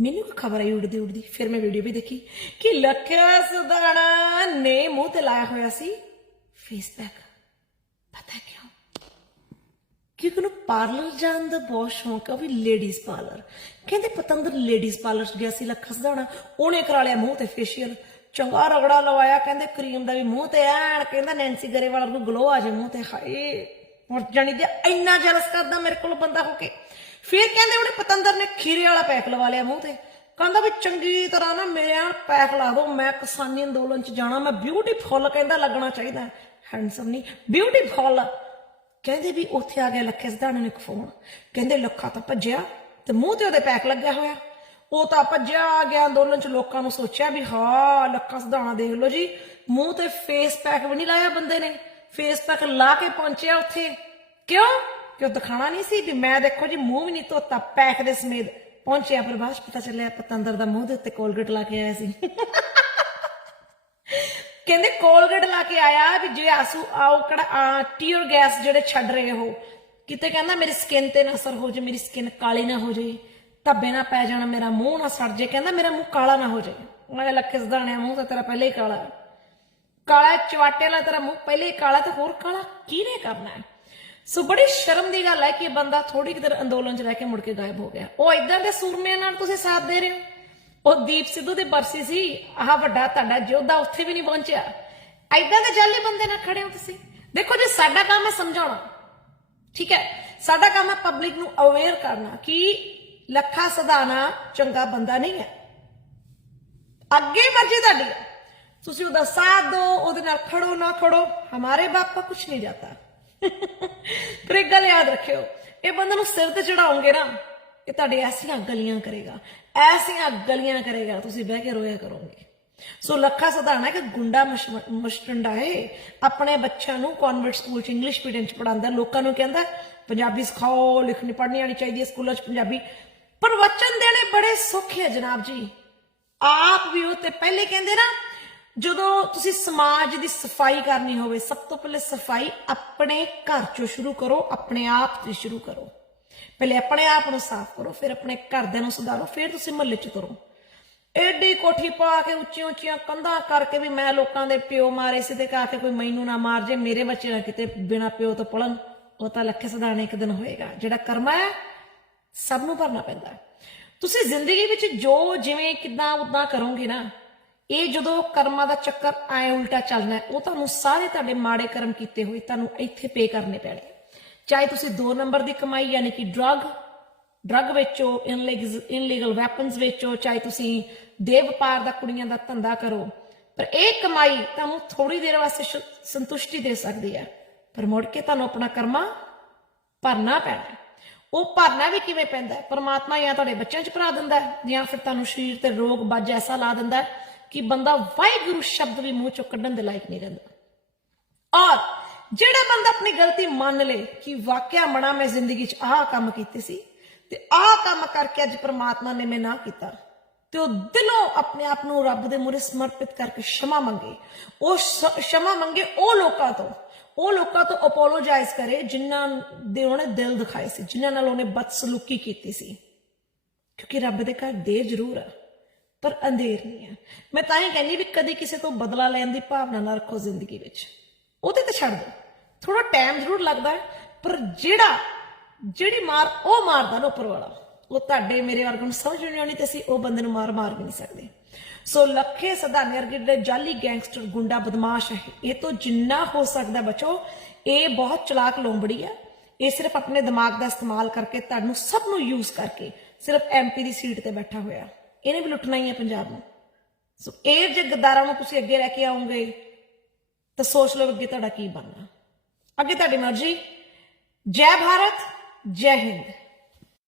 ਮੈਨੂੰ ਕੀ ਖਬਰ ਆਈ ਉੜਦੀ ਉੜਦੀ ਫਿਰ ਮੈਂ ਵੀਡੀਓ ਵੀ ਦੇਖੀ ਕਿ ਲੱਖਿਆ ਸੁਦਾਣਾ ਨੇ ਮੂੰਹ ਤੇ ਲਾਇਆ ਹੋਇਆ ਸੀ ਫੇਸ ਪਤਾ ਕਿਉਂ? ਕਿਉਂਕਿ ਉਹਨੂੰ ਪਾਰਲਰ ਜਾਣ ਦਾ ਬਹੁਤ ਸ਼ੌਂਕ ਆ, ਉਹ ਵੀ ਲੇਡੀਜ਼ ਪਾਰਲਰ ਕਹਿੰਦੇ ਪਤੰਦਰ ਲੇਡੀਜ਼ ਪਾਰਲਰ ਚ ਗਿਆ ਸੀ ਲੱਖਾ ਸਦਾਣਾ, ਉਹਨੇ ਕਰਾ ਲਿਆ ਮੂੰਹ ਤੇ ਫੇਸ਼ੀਅਲ ਚੰਗਾ ਰਗੜਾ ਲਵਾਇਆ, ਕਹਿੰਦੇ ਕਰੀਮ ਦਾ ਵੀ ਮੂੰਹ ਤੇ ਐਨ, ਕਹਿੰਦਾ ਨੈਂਸੀ ਗਰੇਵਾਲ ਨੂੰ ਗਲੋ ਆ ਜੇ ਮੂੰਹ ਤੇ, ਹਾਏ। ਮਰ ਜਾਣੀ ਦੇ ਇੰਨਾ ਜਲਸ ਕਰਦਾ ਮੇਰੇ ਕੋਲ ਬੰਦਾ ਹੋ ਕੇ। ਫਿਰ ਕਹਿੰਦੇ ਉਹਨੇ ਪਤੰਦਰ ਨੇ ਖੀਰੇ ਵਾਲਾ ਪੈਕ ਲਵਾ ਲਿਆ ਮੂੰਹ ਤੇ। ਕਹਿੰਦਾ ਵੀ ਚੰਗੀ ਤਰ੍ਹਾਂ ਨਾ ਮੇਰੇ ਐਨ ਪੈਕ ਲਾ ਦੋ, ਮੈਂ ਕਿਸਾਨੀ ਅੰਦੋਲਨ ਚ ਜਾਣਾ, ਮੈਂ ਬਿਊਟੀਫੁਲ ਕਹਿੰਦਾ ਲੱਗਣਾ ਚਾਹੀਦਾ ਹੈਂਡਸਮ ਨਹੀਂ ਬਿਊਟੀਫੁਲ ਕਹਿੰਦੇ ਵੀ ਉੱਥੇ ਆ ਗਿਆ ਲੱਖੇ ਸਦਾਣੇ ਨੂੰ ਇੱਕ ਫੋਨ ਕਹਿੰਦੇ ਲੱਖਾ ਤਾਂ ਭੱਜਿਆ ਤੇ ਮੂੰਹ ਤੇ ਉਹਦੇ ਪੈਕ ਲੱਗਿਆ ਹੋਇਆ। ਉਹ ਤਾਂ ਭੱਜਿਆ, ਆ ਗਿਆ ਅੰਦੋਲਨ ਚ ਲੋਕਾਂ ਨੂੰ ਸੋਚਿਆ ਵੀ ਹਾਂ, ਲੱਖਾ ਸਦਾਣਾ ਦੇਖ ਲਓ ਜੀ। ਮੂੰਹ ਤੇ ਫੇਸ ਪੈਕ ਵੀ ਨਹੀਂ ਲਾਇਆ ਬੰਦੇ ਨੇ। ਫੇਸ ਤੱਕ ਲਾ ਕੇ ਪਹੁੰਚਿਆ ਉੱਥੇ। ਕਿਉਂ? ਕਿਉਂ ਦਿਖਾਣਾ ਨਹੀਂ ਸੀ ਵੀ ਮੈਂ ਦੇਖੋ ਜੀ ਮੂੰਹ ਵੀ ਨਹੀਂ ਧੋਤਾ, ਪੈਕ ਦੇ ਸਮੇਤ ਪਹੁੰਚਿਆ। ਪਰ ਬਾਅਦ ਪਤਾ ਚੱਲਿਆ, ਪਤੰਦਰ ਦਾ ਮੂੰਹ ਦੇ ਉੱਤੇ ਕੋਲਗੇਟ ਲਾ ਕੇ ਆਇਆ ਸੀ। ਕਹਿੰਦੇ ਕੋਲਗੇਟ ਲਾ ਕੇ ਆਇਆ ਵੀ ਜੇ ਆਸੂ ਆਓ ਕਿਹੜਾ ਟੀਅਰ ਗੈਸ ਜਿਹੜੇ ਛੱਡ ਰਹੇ ਹੋ। ਕਿਤੇ ਕਹਿੰਦਾ ਮੇਰੀ ਸਕਿਨ ਤੇ ਨਾ ਅਸਰ ਹੋ ਜੇ ਮੇਰੀ ਸਕਿਨ ਕਾਲੀ ਨਾ ਹੋ ਜੇ ਧੱਬੇ ਨਾ ਪੈ ਜਾਣਾ, ਮੇਰਾ ਮੂੰਹ ਨਾ ਸੜ ਜੇ ਕਹਿੰਦਾ ਮੇਰਾ ਮੂੰਹ ਕਾਲਾ ਨਾ ਹੋ ਜੇ ਮੈਂ ਲੱਖੇ ਸਦਾਣਿਆ, ਮੂੰਹ ਤਾਂ ਤੇਰਾ ਪਹਿਲੇ ਹੀ ਕਾਲਾ। ਕਾਲਾ ਚਵਾਟੇ ਤੇਰਾ ਮੂੰਹ, ਪਹਿਲੇ ਕਾਲਾ ਤੇ ਹੋਰ ਕਾਲਾ ਕਿਹਨੇ ਕਰਨਾ ਹੈ? ਸੋ ਬੜੀ ਸ਼ਰਮ ਦੀ ਗੱਲ ਹੈ ਕਿ ਇਹ ਬੰਦਾ ਥੋੜੀ ਕੁ ਦੇਰ ਅੰਦੋਲਨ 'ਚ ਰਹਿ ਕੇ ਮੁੜ ਕੇ ਗਾਇਬ ਹੋ ਗਿਆ। ਉਹ ਇਦਾਂ ਦੇ ਸੂਰਮਿਆਂ ਨਾਲ ਤੁਸੀਂ ਸਾਥ ਦੇ ਰਹੇ ਹੋ? ਉਹ ਦੀਪ ਸਿੱਧੂ ਦੇ ਬਰਸੀ ਸੀ, ਆਹ ਵੱਡਾ ਤੁਹਾਡਾ ਯੋਧਾ ਉੱਥੇ ਵੀ ਨਹੀਂ ਪਹੁੰਚਿਆ। ਐਦਾਂ ਦੇ ਜਾਲੀ ਬੰਦੇ ਨਾਲ ਖੜੇ ਹੋ ਤੁਸੀਂ? ਦੇਖੋ ਜੀ, ਸਾਡਾ ਕੰਮ ਹੈ ਸਮਝਾਉਣਾ। ਠੀਕ ਹੈ? ਸਾਡਾ ਕੰਮ ਹੈ ਪਬਲਿਕ ਨੂੰ ਅਵੇਅਰ ਕਰਨਾ ਕਿ ਲੱਖਾ ਸਦਾਨਾ ਚੰਗਾ ਬੰਦਾ ਨਹੀਂ ਹੈ। ਅੱਗੇ ਮਰਜ਼ੀ ਤੁਹਾਡੀ ਤੁਸੀਂ ਉਹਦਾ ਸਾਥ ਦਿਓ, ਉਹਦੇ ਨਾਲ ਖੜੋ, ਨਾ ਖੜੋ, ਹਮਾਰੇ ਬਾਪ ਕਾ ਕੁਝ ਨਹੀਂ ਜਾਤਾ। ਪਰ ਇੱਕ ਗੱਲ ਯਾਦ ਰੱਖਿਓ, ਇਹ ਬੰਦੇ ਨੂੰ ਸਿਰ ਤੇ ਚੜਾਉਂਗੇ ਨਾ, ਇਹ ਤੁਹਾਡੇ ਐਸੀਆਂ ਗਲੀਆਂ ਕਰੇਗਾ, ਐਸੀਆਂ ਗਲੀਆਂ ਕਰੇਗਾ, ਤੁਸੀਂ ਬਹਿ ਕੇ ਰੋਇਆ ਕਰੋਗੇ। ਸੋ ਲੱਖਾ ਸਧਾਰਨਾ ਕਿ ਗੁੰਡਾ ਮਸ਼- ਮਸ਼ਟੰਡਾ ਹੈ ਆਪਣੇ ਬੱਚਿਆਂ ਨੂੰ ਕਨਵਰਟ ਸਕੂਲ ਚ ਇੰਗਲਿਸ਼ ਮੀਡੀਅਮ ਚ ਪੜਾਉਂਦਾ ਲੋਕਾਂ ਨੂੰ ਕਹਿੰਦਾ, ਪੰਜਾਬੀ ਸਿਖਾਓ, ਲਿਖਣੀ, ਪੜ੍ਹਨੀ ਆਣੀ ਚਾਹੀਦੀ ਹੈ ਸਕੂਲਾਂ ਚ ਪੰਜਾਬੀ। ਪਰ ਵਚਨ ਦੇਣੇ ਬੜੇ ਸੌਖੇ ਆ ਜਨਾਬ ਜੀ। ਆਪ ਵੀ ਉਹ ਤੇ ਪਹਿਲੇ ਕਹਿੰਦੇ ਨਾ ਜਦੋਂ ਤੁਸੀਂ ਸਮਾਜ ਦੀ ਸਫ਼ਾਈ ਕਰਨੀ ਹੋਵੇ, ਸਭ ਤੋਂ ਪਹਿਲੇ ਸਫ਼ਾਈ ਆਪਣੇ ਘਰ ਚੋਂ ਸ਼ੁਰੂ ਕਰੋ, ਆਪਣੇ ਆਪ ਤੋਂ ਸ਼ੁਰੂ ਕਰੋ। ਪਹਿਲੇ ਆਪਣੇ ਆਪ ਨੂੰ ਸਾਫ਼ ਕਰੋ, ਫਿਰ ਆਪਣੇ ਘਰਦਿਆਂ ਨੂੰ ਸੁਧਾਰੋ, ਫਿਰ ਤੁਸੀਂ ਮਹੱਲੇ 'ਚ ਤੁਰੋ ਐਡੀ ਕੋਠੀ ਪਾ ਕੇ ਉੱਚੀਆਂ ਉੱਚੀਆਂ ਕੰਧਾਂ ਕਰਕੇ ਵੀ ਮੈਂ ਲੋਕਾਂ ਦੇ ਪਿਓ ਮਾਰੇ ਸੀ ਤੇ ਕਹਾ ਕੇ ਕੋਈ ਮੈਨੂੰ ਨਾ ਮਾਰ ਜੇ, ਮੇਰੇ ਬੱਚੇ ਨਾ ਕਿਤੇ ਬਿਨਾ ਪਿਓ ਤੋਂ ਪੜਨ ਉਹ ਤਾਂ ਲੱਖੇ ਸਦਾਣੇ ਇੱਕ ਦਿਨ ਹੋਏਗਾ। ਜਿਹੜਾ ਕਰਮਾ ਹੈ, ਸਭ ਨੂੰ ਭਰਨਾ ਪੈਂਦਾ। ਤੁਸੀਂ ਜ਼ਿੰਦਗੀ ਵਿੱਚ ਜੋ ਜਿਵੇਂ ਕਿਦਾਂ ਉਦਾਂ ਕਰੋਗੇ ਨਾ ਇਹ ਜਦੋਂ ਕਰਮਾਂ ਦਾ ਚੱਕਰ ਐ ਉਲਟਾ ਚੱਲਣਾ ਉਹ ਤੁਹਾਨੂੰ ਸਾਰੇ ਤੁਹਾਡੇ ਮਾੜੇ ਕਰਮ ਕੀਤੇ ਹੋਏ ਤੁਹਾਨੂੰ ਇੱਥੇ ਪੇ ਕਰਨੇ ਪੈਣੇ ਚਾਹੇ ਤੁਸੀਂ 2 ਨੰਬਰ ਦੀ ਕਮਾਈ, ਯਾਨੀ ਕਿ ਡਰਗ ਡਰਗ ਵੇਚੋ ਇਨਲੀਗਲ ਵੈਪਨਸ ਵੇਚੋ, ਚਾਹੇ ਤੁਸੀਂ ਦੇ ਵਪਾਰ ਦਾ, ਕੁੜੀਆਂ ਦਾ ਧੰਦਾ ਕਰੋ, ਪਰ ਇਹ ਕਮਾਈ ਤੁਹਾਨੂੰ ਥੋੜੀ ਦੇਰ ਵਾਸਤੇ ਸੰਤੁਸ਼ਟੀ ਦੇ ਸਕਦੀ ਹੈ। ਪਰ ਮੁੜ ਕੇ ਤੁਹਾਨੂੰ ਆਪਣਾ ਕਰਮਾ ਭਰਨਾ ਪੈਣਾ ਉਹ ਭਰਨਾ ਵੀ ਕਿਵੇਂ ਪੈਂਦਾ ਪਰਮਾਤਮਾ ਜਾਂ ਤੁਹਾਡੇ ਬੱਚਿਆਂ 'ਚ ਭਰਾ ਦਿੰਦਾ ਜਾਂ ਫਿਰ ਤੁਹਾਨੂੰ ਸਰੀਰ ਤੇ ਰੋਗ ਬੱਜ ਐਸਾ ਲਾ ਦਿੰਦਾ ਕਿ ਬੰਦਾ ਵਾਹਿਗੁਰੂ ਸ਼ਬਦ ਵੀ ਮੂੰਹ ਚੋਂ ਕੱਢਣ ਦੇ ਲਾਇਕ ਨਹੀਂ ਰਹਿੰਦਾ। ਔਰ ਜਿਹੜਾ ਬੰਦਾ ਆਪਣੀ ਗਲਤੀ ਮੰਨ ਲੇ ਕਿ ਵਾਕਿਆ ਮਣਾ ਮੈਂ ਜ਼ਿੰਦਗੀ 'ਚ ਆਹ ਕੰਮ ਕੀਤੇ ਸੀ ਤੇ ਆਹ ਕੰਮ ਕਰਕੇ ਅੱਜ ਪ੍ਰਮਾਤਮਾ ਨੇ ਮੈਂ ਨਾ ਕੀਤਾ ਤੇ ਉਹ ਦਿਲੋਂ ਆਪਣੇ ਆਪ ਨੂੰ ਰੱਬ ਦੇ ਮੂਰੇ ਸਮਰਪਿਤ ਕਰਕੇ ਸ਼ਮਾ ਮੰਗੇ। ਉਹ ਸ਼ਮਾ ਮੰਗੇ ਉਹ ਲੋਕਾਂ ਤੋਂ। ਉਹ ਲੋਕਾਂ ਤੋਂ ਅਪੋਲੋਜਾਈਜ਼ ਕਰੇ ਜਿਨ੍ਹਾਂ ਦੇ ਉਹਨੇ ਦਿਲ ਦਿਖਾਏ ਸੀ, ਜਿਨ੍ਹਾਂ ਨਾਲ ਉਹਨੇ ਬਦਸਲੂਕੀ ਕੀਤੀ ਸੀ। ਕਿਉਂਕਿ ਰੱਬ ਦੇ ਘਰ ਦੇ ਜ਼ਰੂਰ ਆ। ਪਰ ਅੰਧੇਰ ਨਹੀਂ ਹੈ। ਮੈਂ ਤਾਂ ਹੀ ਕਹਿੰਦੀ ਵੀ ਕਦੇ ਕਿਸੇ ਤੋਂ ਬਦਲਾ ਲੈਣ ਦੀ ਭਾਵਨਾ ਨਾ ਰੱਖੋ ਜ਼ਿੰਦਗੀ ਵਿੱਚ। ਉਹਦੇ ਤੇ ਛੱਡ ਦਿਓ। ਥੋੜਾ ਟਾਈਮ ਜ਼ਰੂਰ ਲੱਗਦਾ ਪਰ ਜਿਹੜਾ, ਜਿਹੜੀ ਮਾਰ ਉਹ ਮਾਰਦਾ ਨਾ ਉੱਪਰ ਵਾਲਾ, ਉਹ ਤੁਹਾਡੇ ਮੇਰੇ ਵਰਗ ਨੂੰ ਸਮਝ ਨਹੀਂ ਆਉਣੀ ਤੇ ਅਸੀਂ ਉਹ ਬੰਦੇ ਨੂੰ ਮਾਰ ਮਾਰ ਵੀ ਨਹੀਂ ਸਕਦੇ। ਸੋ ਲੱਖੇ ਸਦਾਨੇ ਵਰਗੇ ਜਿਹੜੇ ਜਾਲੀ ਗੈਂਗਸਟਰ, ਗੁੰਡਾ, ਬਦਮਾਸ਼ ਹੈ, ਇਹ ਤੋਂ ਜਿੰਨਾ ਹੋ ਸਕਦਾ ਬਚੋ। ਇਹ ਬਹੁਤ ਚਲਾਕ ਲੋਂਬੜੀ ਹੈ। ਇਹ ਸਿਰਫ ਆਪਣੇ ਦਿਮਾਗ ਦਾ ਇਸਤੇਮਾਲ ਕਰਕੇ, ਤੁਹਾਨੂੰ ਸਭ ਨੂੰ ਯੂਜ਼ ਕਰਕੇ ਸਿਰਫ ਐਮਪੀ ਦੀ ਸੀਟ ਤੇ ਬੈਠਾ ਹੋਇਆ। ਇਹਨੇ ਵੀ ਲੁੱਟਣਾ ਹੀ ਹੈ ਪੰਜਾਬ ਨੂੰ। ਸੋ ਇਹ ਜੇ ਗਦਾਰਾਂ ਨੂੰ ਤੁਸੀਂ ਅੱਗੇ ਲੈ ਕੇ ਆਉਂਗੇ, ਤਾਂ ਸੋਚ ਲਓ ਅੱਗੇ ਤੁਹਾਡਾ ਕੀ ਬਣਨਾ। ਅੱਗੇ ਤੁਹਾਡੀ ਮਰਜ਼ੀ। ਜੈ ਭਾਰਤ, ਜੈ ਹਿੰਦ।